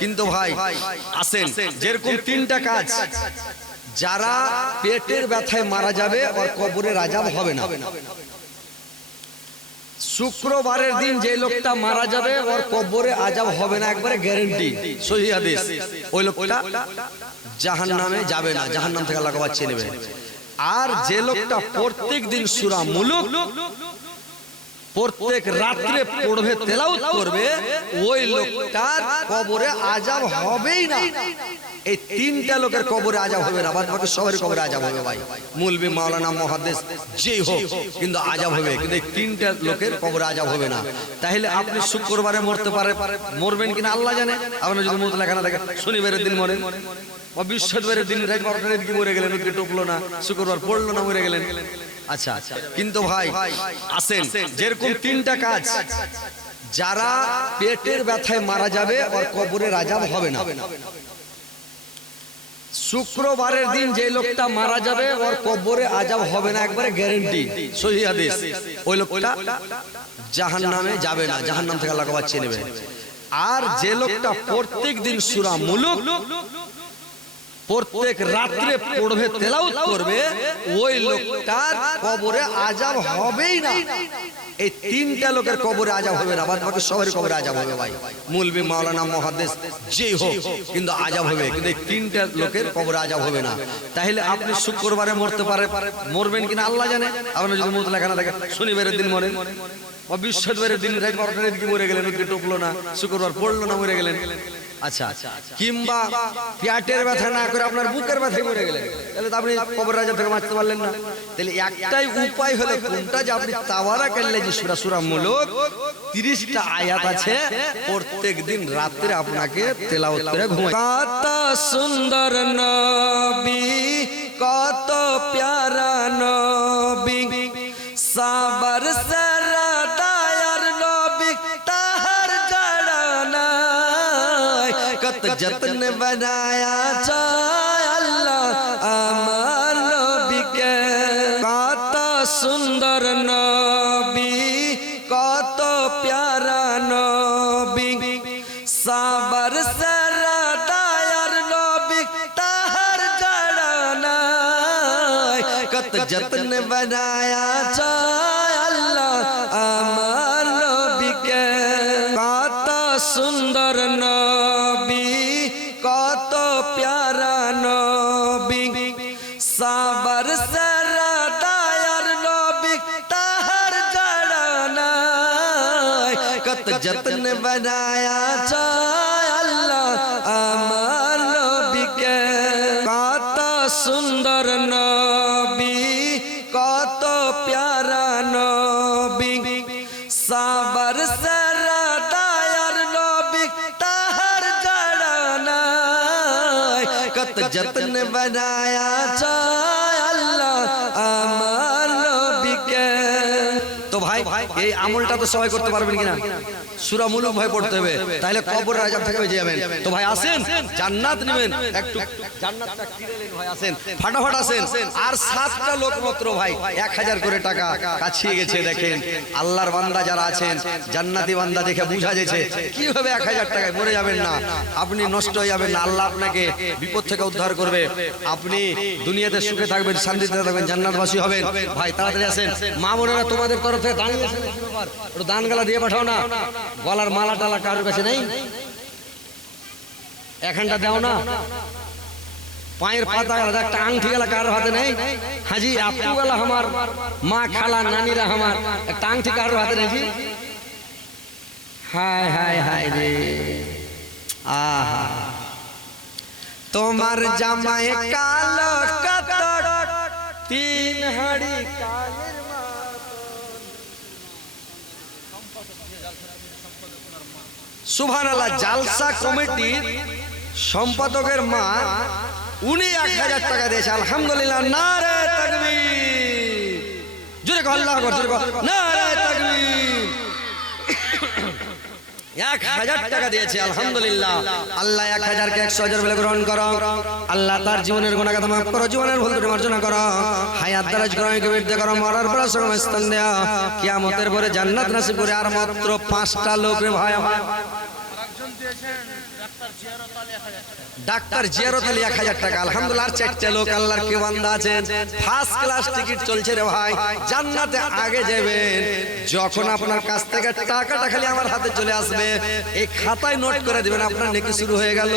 কিন্তু ভাই আসেন, যেরকম তিনটা কাজ, যারা পেটের ব্যথায় মারা যাবে ওর কবরের আযাব হবে না। শুক্রবারের দিন যে লোকটা মারা যাবে ওর কবরে আযাব হবে না, একবারে গ্যারান্টি, সহিহ হাদিস। ওই লোকটা জাহান্নামে যাবে না, জাহান্নাম থেকে আল্লাহ বাঁচিয়ে নেবে। আর যে লোকটা প্রত্যেক দিন সূরা মুলুক প্রত্যেক রাত্রে পড়বে, তেলাওয়াত করবে, ওই লোকটার কবরে আযাব হবেই না। এই তিনটা লোকের কবরে আযাব হবে না, বাদ বাকি সবার কবরে আযাব হবে ভাই, মৌলভী, মাওলানা, মুহাদ্দিস যেই হোক, কিন্তু আযাব হবে। কিন্তু এই তিনটা লোকের কবরে আযাব হবে না। তাহলে আপনি শুক্রবারে মরতে পারে, মরবেন কিনা আল্লাহ জানে। আপনার যদি মত লেখা না থাকে শনিবারের দিন মরেন, বা বৃহস্পতিবারের দিন রাত 12টার দিকে মরে গেলেন, ওদিকে টুকলো না, শুক্রবার পড়লো না, মরে গেলেন। আচ্ছা, কিন্তু ভাই আসেন, যেরকম তিনটা কাজ, যারা পেটের ব্যথায় মারা যাবে ওর কবরের আযাব হবে না। শুক্রবারের দিন যে লোকটা মারা যাবে ওর কবরে আযাব হবে না, একবারে গ্যারান্টি, সহিহ হাদিস। ওই লোকটা জাহান্নামে যাবে না, জাহান্নাম থেকে আল্লাহ বাঁচিয়ে নেবে। আর যে লোকটা প্রত্যেক দিন সূরা মুলুক প্রত্যেক রাত্রে পড়বে, তেলাওয়াত করবে, ওই লোকটার কবরে আযাব হবেই না। এই তিনটা লোকের কবরে আযাব হবে না, বাদ বাকি সবার কবরে আযাব হবে ভাই, মৌলভী, মাওলানা, মুহাদ্দিস যেই হোক, কিন্তু আযাব হবে। কিন্তু এই তিনটা লোকের কবরে আযাব হবে না। তাহলে আপনি শুক্রবারে মরতে পারে, মরবেন কিনা আল্লাহ জানে। আপনার যদি মত লেখা না থাকে শনিবারের দিন মরেন, বা বৃহস্পতিবারের দিন রাত 12টার দিকে মরে গেলেন, ওদিকে টুকলো না, শুক্রবার পড়লো না, মরে গেলেন। আচ্ছা, কিংবা পেটের ব্যথা না করে আপনার বুকের ব্যথায় মরে গেলেন, তাহলে তো আপনি কবরের আযাব থেকে বাঁচতে পারলেন না। তাহলে একটাই উপায় হলো কোনটা, যে আপনি তাবারাক আল্লাযী সূরা মুলুক 30টা আয়াত আছে, প্রত্যেক দিন রাতে আপনাকে তেলাওয়াত করে ঘুমাই। কত সুন্দর নবী, কত প্যারা নবী, সাবর সারা দায়ার নবী, তাহার জড়া নাই, কত যত্ন বানায়া চায় আল্লাহ আমার নবীকে। কত সুন্দর নবী, কত প্যারা নবী, সাবর সারা দায়ার নবী, তাহার জড়া নাই, কত যত্ন বানায়া চায় আল্লাহ আমার নবীকে। কত সুন্দর নবী, কত প্যারা নবী, সাবর সারা দায়ার নবী, তাহার জড়া নাই, কত যত্ন বানায়া চায় আল্লাহ আমার নবীকে। কত সুন্দর নবী, কত প্যারা নবী, সাবর সারা দায়ার নবী, তাহার জড়া নাই, কত যত্ন বানায়া চায় আল্লাহ আমার নবীকে। তো ভাই এই আমলটা তো সবাই করতে পারবেন কিনা? সূরা মুলুক ভাই পড়তে হবে, তাহলে কবরের আযাব থেকে বেঁচে যাবেন। তো ভাই আসেন, জান্নাত নেবেন, একটু জান্নাতটা কিনে নেন ভাই, আসেন ফাটাফাট আসেন। আর 7টা লোক মাত্র ভাই 1000 করে টাকা কাছিয়ে গেছে। দেখেন আল্লাহর বান্দা যারা আছেন, জান্নাতি বান্দা দেখে বুঝা যাচ্ছে কিভাবে 1000 টাকায় মরে যাবেন না, আপনি নষ্ট হয়ে যাবেন না, আল্লাহ আপনাকে বিপদ থেকে উদ্ধার করবে, আপনি দুনিয়াতে সুখে থাকবেন, শান্তিতে থাকবেন, জান্নাতবাসী হবেন। ভাই তাড়াতাড়ি আসেন, মা বোনেরা তোমাদের তরফ থেকে দান দিয়েছেন, একটু দান গালা দিয়ে পাঠাও না। গলার মালা টালা কারোর কাছে নেই? এখানটা দাও না। পায়ের পাতা গেলা, একটা আংটি গেলা কারোর হাতে নেই? হাজি আপু গেলা, আমার মা খালা নানিরা, আমার একটা আংটি কারোর হাতে নেই? হায় হায় হায় রে, আহা তোমার জামায় কালো কত, 3 হাড়ি কালের সুবহানাল্লাহ। জালসা কমিটির সম্পাদকের মা, উনি 1000 টাকা দিয়েছে। আলহামদুলিল্লাহ, নারে তাকবীর, জোরে কর আল্লাহু আকবার, জোরে কর নারে তাকবীর। 1000 টাকা দিয়েছে, আলহামদুলিল্লাহ। আল্লাহ 1000কে 100,000 বলে গ্রহণ করো। আল্লাহ তার জীবনের গুনাহ কথা মাফ করো, জীবনের ভুল ত্রুটি মার্জনা করো, হায়াত দারাজ করো, কবিরতে করো, মরার পর সমস্থান দেয়া, কিয়ামতের পরে জান্নাত নসিব করে। আর মাত্র 5টা লোক রে ভাই, আরেকজন দিয়েছেন ডাক্তার ডাক্তার জিয়ারত আলী 1000 টাকা। আলহামদুলিল্লাহ, আর 4টে লোক আল্লাহর কি বান্দা আছেন, ফার্স্ট ক্লাস টিকিট চলছে রে ভাই, জান্নাতে আগে যাবেন। যখন আপনার কাছ থেকে টাকাটা খালি আমার হাতে চলে আসবে, এই খাতায় নোট করে দিবেন, আপনার নেকি শুরু হয়ে গেল।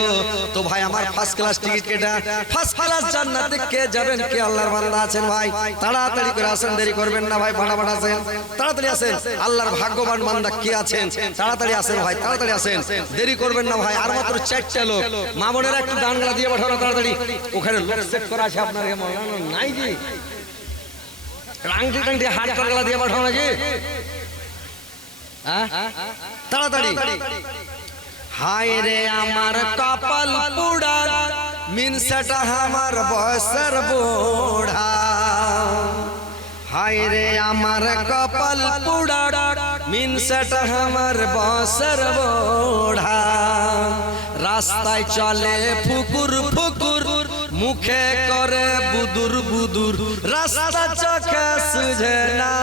তো ভাই আমার ফার্স্ট ক্লাস টিকিট কেটা, ফার্স্ট ক্লাস জান্নাতে কে যাবেন, কে আল্লাহর বান্দা আছেন ভাই, তাড়াতাড়ি করে আসেন, দেরি করবেন না ভাই, ফাটাফাট আসেন, তাড়াতাড়ি আসেন। আল্লাহর ভাগ্যবান বান্দা কে আছেন, তাড়াতাড়ি আসেন ভাই, তাড়াতাড়ি আসেন, দেরি করবেন না ভাই। আর মাত্র 4টে লোক, মা বোনেরা একটু দানগুলা দিয়ে পাঠানো তাড়াতাড়ি। ওখানে লোক চেক করা আছে আপনার নাই জি, আংটি টাংটি হাত টাকা দিয়ে পাঠানো নাকি, তাড়াতাড়ি। হায় রে আমার কপাল পুড়া, মিনসাটা আমার বয়সের বুড়া। হায় রে আমার কপাল পুড়া, মিনসাটা আমার বয়সের বুড়া। রাস্তায় চলে ফুকুর ফুকুর, মুখে করে বুদুর বুদুর, রাস্তা চোখে সুঝে না।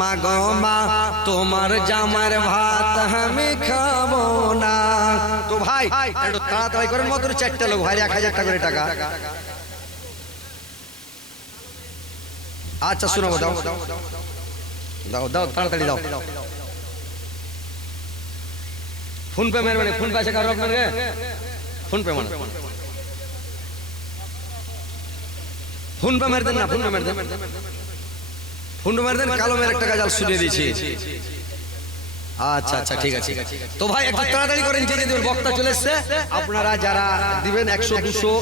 মাগো মা তোমার জামার ভাত আমি খাবো না। তো ভাই একটু তাড়াতাড়ি করেন, মাত্র 4টে লোক ভাই, 1000 টাকা করে টাকা। আচ্ছা শোনাবো, দাও দাও দাও, তাড়াতাড়ি দাও। ফোন পে মেরে, ফোন পে আছে কারো আপনার, ফোন পে মানে ফোন পে মেরে দেন না, ফোন পে মেরে দেন, ফোন পে মেরে দেন। কালো মেরে একটা গাজাল শুনিয়ে দিয়েছি। আচ্ছা আচ্ছা ঠিক আছে। তো ভাই একটু তাড়াতাড়ি করেন, যে যে বক্তা চলে এসছে, আপনারা যারা দিবেন 100 200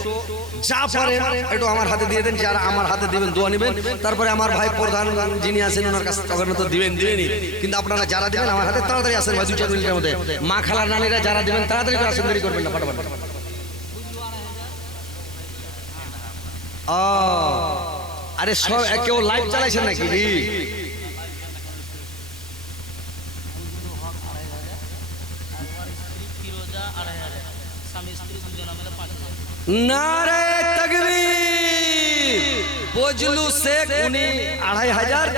যা পারেন একটু আমার হাতে দিয়ে দেন। যারা আমার হাতে দিবেন দোয়া নেবেন, তারপরে আমার ভাই প্রধান যিনি আছেন ওনার কাছে তখন তো দিবেনই, কিন্তু আপনারা যারা দিবেন আমার হাতে তাড়াতাড়ি আসেন ভাই, 2-4 মিনিটের মধ্যে। মা খালার নানিরা যারা দিবেন তাড়াতাড়ি করে আসেন, দেরি করবেন না, ফটাফট। আরে সব কেউ লাইভ চালাইছেন নাকি? নারে তাকবীর। বজলু শেখ উনি 2500,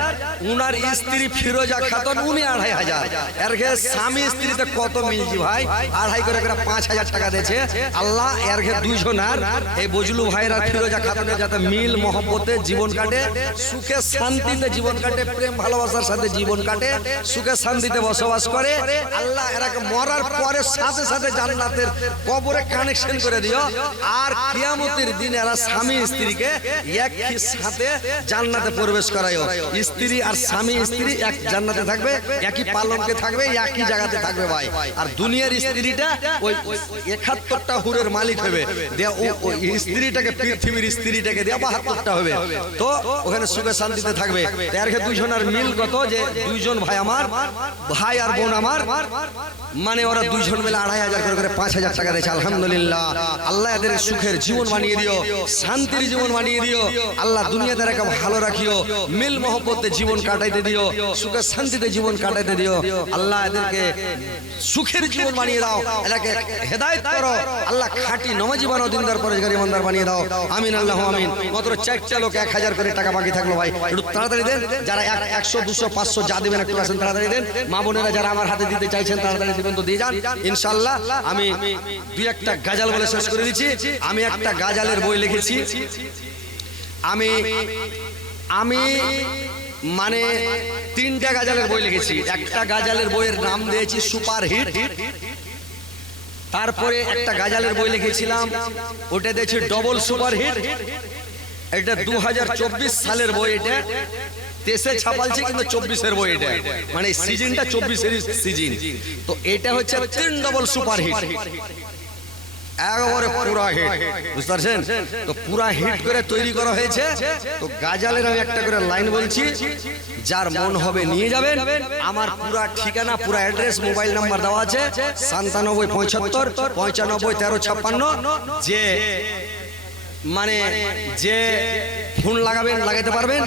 উনার স্ত্রী ফিরোজা খাতুন উনি 2500। এর ঘে স্বামী স্ত্রীতে কত মিলছি ভাই, 2.5 করে 5000 টাকা দিয়েছে আল্লাহ। এর ঘে দুইজনার এই বজলু ভাইরা ফিরোজা খাতুনের যাতে মিল মহব্বতে জীবন কাটে, সুখে শান্তিতে জীবন কাটে, প্রেম ভালোবাসার সাথে জীবন কাটে, সুখে শান্তিতে বসবাস করে। আল্লাহ এরাকে মরার পরে সাথে সাথে জান্নাতের কবরে কানেকশন করে দিও। আর কিয়ামতের দিন এরা স্বামী স্ত্রীকে একই সাথে জান্নাতে প্রবেশ করায়ও। স্ত্রী আর স্বামী স্ত্রী এক জান্নাতে থাকবে, একই পালনকে থাকবে, একই জায়গাতে থাকবে ভাই। আর দুনিয়ার স্ত্রীটা ওই 71টা হুরের মালিক হবে, ওই স্ত্রীটাকে, পৃথিবীর স্ত্রীটাকে দেয়া 72টা হবে। তো ওখানে সুখে শান্তিতে থাকবে। এর দুইজনের মিল কত, যে দুইজন ভাই আমার, ভাই আর বোন আমার, মানে ওরা দুইজন মিলে 2500 করে 5000 টাকা দিয়েছে। আলহামদুলিল্লাহ, আল্লাহ এদের সুখের জীবন বানিয়ে দিও, শান্তির জীবন বানিয়ে দিও। আল্লাহ দুনিয়াতে এরাকে ভালো রাখিও, মিল মহব্বতে জীবন কাটাইতে দিও, সুখে শান্তিতে জীবন কাটাইতে দিও। আল্লাহ এদেরকে সুখের জীবন বানিয়ে দাও, এটাকে হেদায়েত করো। আল্লাহ খাঁটি নমাজি বানাও, দিনদার পরেশগার ইমানদার বানিয়ে দাও। আমিন আল্লাহু আমিন। মাত্র 4টে লোক 1000 করে টাকা বাকি থাকলো ভাই, একটু তাড়াতাড়ি দেন। যারা 100 200 500 যা দিবেন একটু আসেন, তাড়াতাড়ি দেন। মা বোনেরা যারা আমার হাতে দিতে চাইছেন তাড়াতাড়ি দিবেন, তো দিয়ে যান ইনশাআল্লাহ। আমি 2-1টা গাজাল বলে শেষ করে দিচ্ছি। আমি একটা গাজালের বই লিখেছি। আমি মানে 3টা গাজালের বই লিখেছি। একটা গাজালের বইয়ের নাম দিয়েছি সুপার হিট। তারপরে একটা গাজালের বই লিখেছিলাম, ওটা দিয়েছি ডবল সুপার হিট। এটা 2024 সালের বই, এটা 23-এ ছাপালছে, কিন্তু 24-এর বই এটা, মানে সিজনটা 24-এর সিজন। তো এটা হচ্ছে 3 ডবল সুপার হিট, একেবারে পুরা হিট, বুঝতে পারছেন? তো পুরা হিট করে তৈরি করা হয়েছে। তো গাজালের আমি একটা করে লাইন বলছি, যার মন হবে নিয়ে যাবেন। আমার পুরা ঠিকানা, পুরা অ্যাড্রেস, মোবাইল নাম্বার দেওয়া আছে 9775 95 13 56। যে মানে যে ফোন লাগাবেন লাগাইতে পারবেন,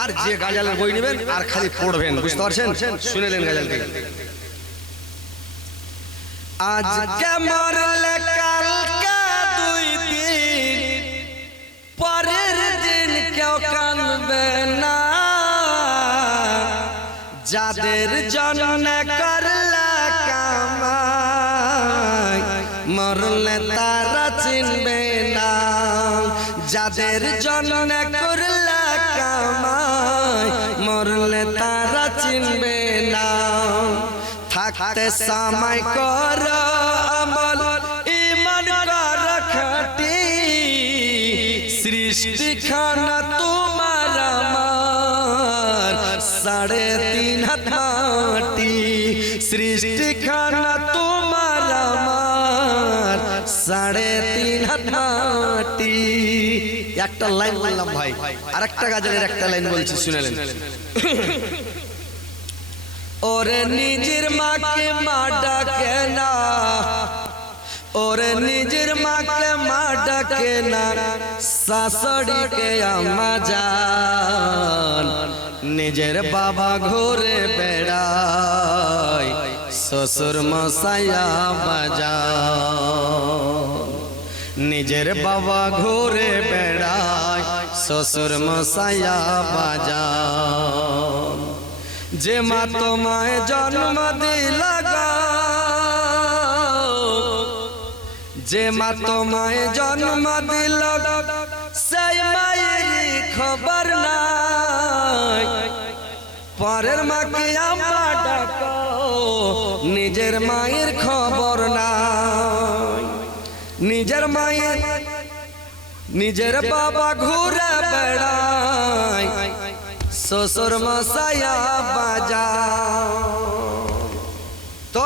আর যে গাজালের বই নেবেন আর খালি পড়বেন, বুঝতে পারছেন? শুনে নেন গাজালটি। আজকে মরলে কালকে 2 দিন, পরের দিন কেউ কানবে না। যাদের জন্য করলা কামাই মরলে তারা চিনবে না, যাদের জন্য করলা কামাই মরলে তারা চিনবে না। থাকতে সময় কর আমল ঈমান কর খাঁটি, সৃষ্টি খানা তোমার আমার 3.5 হাত মাটি, সৃষ্টি খানা তোমার আমার 3.5 হাত মাটি। একটা লাইন বললাম ভাই, আরেকটা গাজলের একটা লাইন বলছি শুনেলেন। ওরে নিজের মাকে মা ডাকে না, ওরে নিজের মাকে মা ডাকে না, শাশুড়িকে আম্মা জান। নিজের বাবা ঘুরে বেড়ায়, শ্বশুর মশাইয়া বাজান। নিজের বাবা ঘুরে বেড়ায়, শ্বশুর মশাইয়া বাজান। যে মা তোমায় জন্ম দিলা গো, যে মা তোমায় জন্ম দিল সেই মায়ের খবর নাই। পরের মাকে আম্মা ডাকো, নিজের মায়ের খবর নাই। নিজের মায়ের নিজের বাবা ঘুরে বেড়ায়, শ্বশুর মশাইয়া বাজা। তো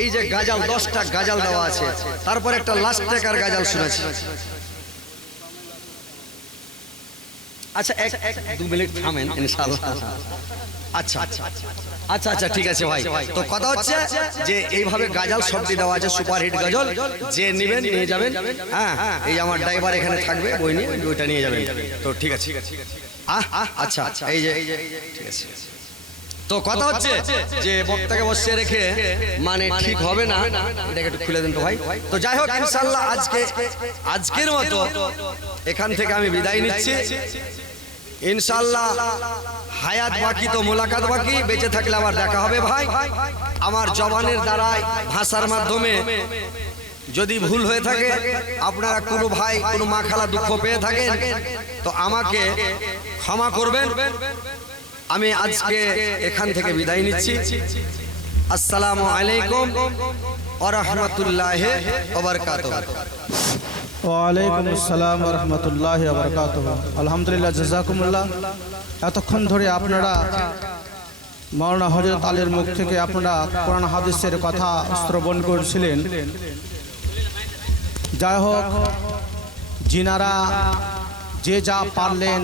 এই যে গাজাল 10টা গাজাল দেওয়া আছে, তারপর একটা লাস্ট টেকার গাজাল শুনেছি। আচ্ছা 1-2 মিনিট থামেন ইনশাআল্লাহ। আচ্ছা আচ্ছা আচ্ছা ঠিক আছে ভাই। তো কথা হচ্ছে যে এইভাবে গাজাল সবটি দেওয়া আছে, সুপারহিট গজল। যে নেবেন নিয়ে যাবেন। হ্যাঁ, এই আমার ড্রাইভার এখানে থাকবে, বই নিয়ে ওইটা নিয়ে যাবেন। তো ঠিক আছে। আচ্ছা এই যে ঠিক আছে। তো কথা হচ্ছে যে বক্তাকে বসিয়ে রেখে মানে ঠিক হবে না, এটাকে একটু খুলে দেন তো ভাই। তো যাই হোক ইনশাআল্লাহ আজকের মতো এখান থেকে আমি বিদায় নিচ্ছি। ইনশাআল্লাহ হায়াত বাকি, তো মোলাকাত বাকি। বেঁচে থাকলে আবার দেখা হবে ভাই। আমার জবানের দ্বারাই ভাষার মাধ্যমে যদি ভুল হয়ে থাকে, আপনারা কোনো ভাই কোনো মা খালা দুঃখ পেয়ে থাকেন, তো আমাকে ক্ষমা করবেন। আমি আজকে এখান থেকে বিদায় নিচ্ছি। আসসালামু আলাইকুম ওয়া রাহমাতুল্লাহি ওয়া বারাকাতুহু। ওয়ালাইকুম আসসালাম ওয়া রাহমাতুল্লাহি ওয়া বারাকাতুহু। আলহামদুলিল্লাহ, জাযাকুমুল্লাহ। এতক্ষণ ধরে আপনারা মাওলানা হযরত আলীর মুখ থেকে আপনারা কোরআন হাদিসের কথা শ্রবণ করছিলেন। যাই হোক, যিনারা যে যা পারলেন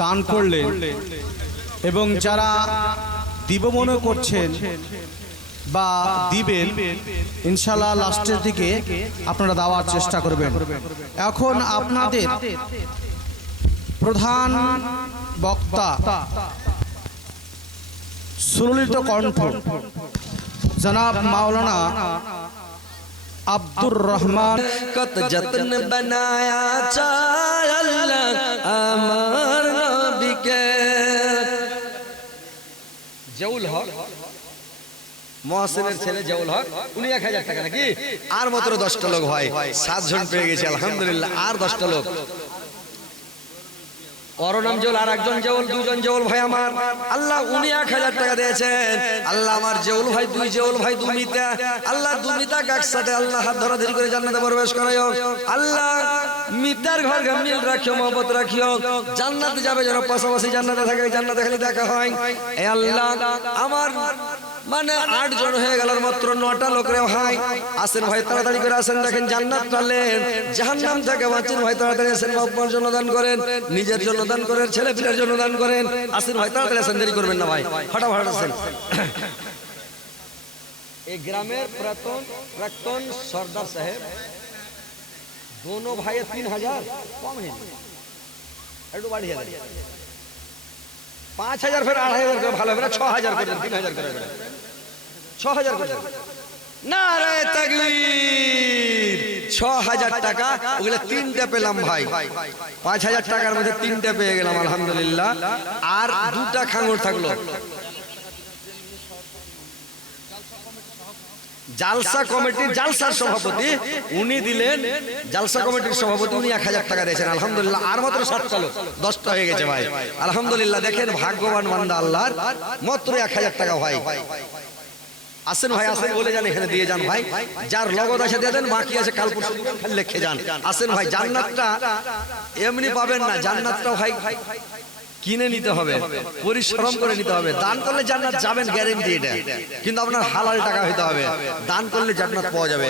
দান করলেন, এবং যারা দিব মনে করছেন বা দিবেন, ইনশাআল্লাহ লাস্টের দিকে আপনারা দেওয়ার চেষ্টা করবেন। এখন আপনাদের প্রধান বক্তা সুললিত কণ্ঠ জনাব মাওলানা আব্দুর রহমান। কত যত্ন বানায়া চায় আল্লাহ আমার নবীকে। জাউল হক মহসিনের ছেলে জাউল হক, উনি 1000 টাকা নাকি, আর মাত্র 10টা লোক হয়, 7 জন পেয়ে গেছে আলহামদুলিল্লাহ। আর 10টা লোক, অরনাম জাউল আর একজন জাউল, 2 জন জাউল ভাই আমার। আল্লাহ উনি 1000 টাকা দিয়েছেন। আল্লাহ আমার জাউল ভাই 2 জাউল ভাই 2 মিতা, আল্লাহ 2 মিতা একসাথে আল্লাহ হাত ধরাধরি করে জান্নাতে প্রবেশ করায়ো। আল্লাহ মিতার ঘর মিল রাখিও, মহব্বত রাখিও, জান্নাতে যাবে যেন পাশাপাশি জান্নাতে থাকে, জান্নাতে খালি দেখা হয়। এ আল্লাহ আমার মানে 8 জন হয়ে গেল, মাত্র 9টা লোক রে ভাই। আসেন ভাই, তাড়াতাড়ি করে আসেন, দেখেন জান্নাত পেলেন, জাহান্নাম থেকে বাঁচেন ভাই। তাড়াতাড়ি আসেন, বাবার জন্য দান করেন, নিজের জন্য দান করেন, ছেলে পিলের জন্য দান করেন। আসেন ভাই, তাড়াতাড়ি আসেন, দেরি করবেন না ভাই, ফটাফট আসেন। এই গ্রামের প্রাক্তন সর্দার সাহেব, दोनों भाई 3000 कम है, একটু বাড়িয়ে দেন। 5000 फिर 8000 করে ভালো হবে না, 6000 করে দেন, 3000 করে দেন, 6000 করে দেন। নারে তাকবীর। 6000 টাকা, ওগুলো 3টে পেলাম ভাই। 5000 টাকার মধ্যে 3টে পেয়ে গেলাম আলহামদুলিল্লাহ। আর 2টা খাঙ্গর থাকলো। জালসা কমিটির জালসার সভাপতি উনি দিলেন, জালসা কমিটির সভাপতি উনি 1000 টাকা দিয়েছেন। আলহামদুলিল্লাহ, আর মাত্র 7টা লোক, 10টা হয়ে গেছে ভাই। আলহামদুলিল্লাহ, দেখেন ভাগ্যবান বান্দা আল্লাহর, মাত্র 1000 টাকা ভাই। আসেন ভাই, আসেন বলে যান, এখানে দিয়ে যান ভাই। যার লগত আছে দিয়ে দেন, বাকি আছে কাল পরশু খালি লিখে যান। আসেন ভাই, জান্নাতটা এমনি পাবেন না, জান্নাতটা ভাই কিনে নিতে হবে, পরিশ্রম করে নিতে হবে। দান করলে জান্নাত যাবেন গ্যারেন্টি এটা, কিন্তু আপনার হালাল টাকা হইতে হবে। দান করলে জান্নাত পাওয়া যাবে।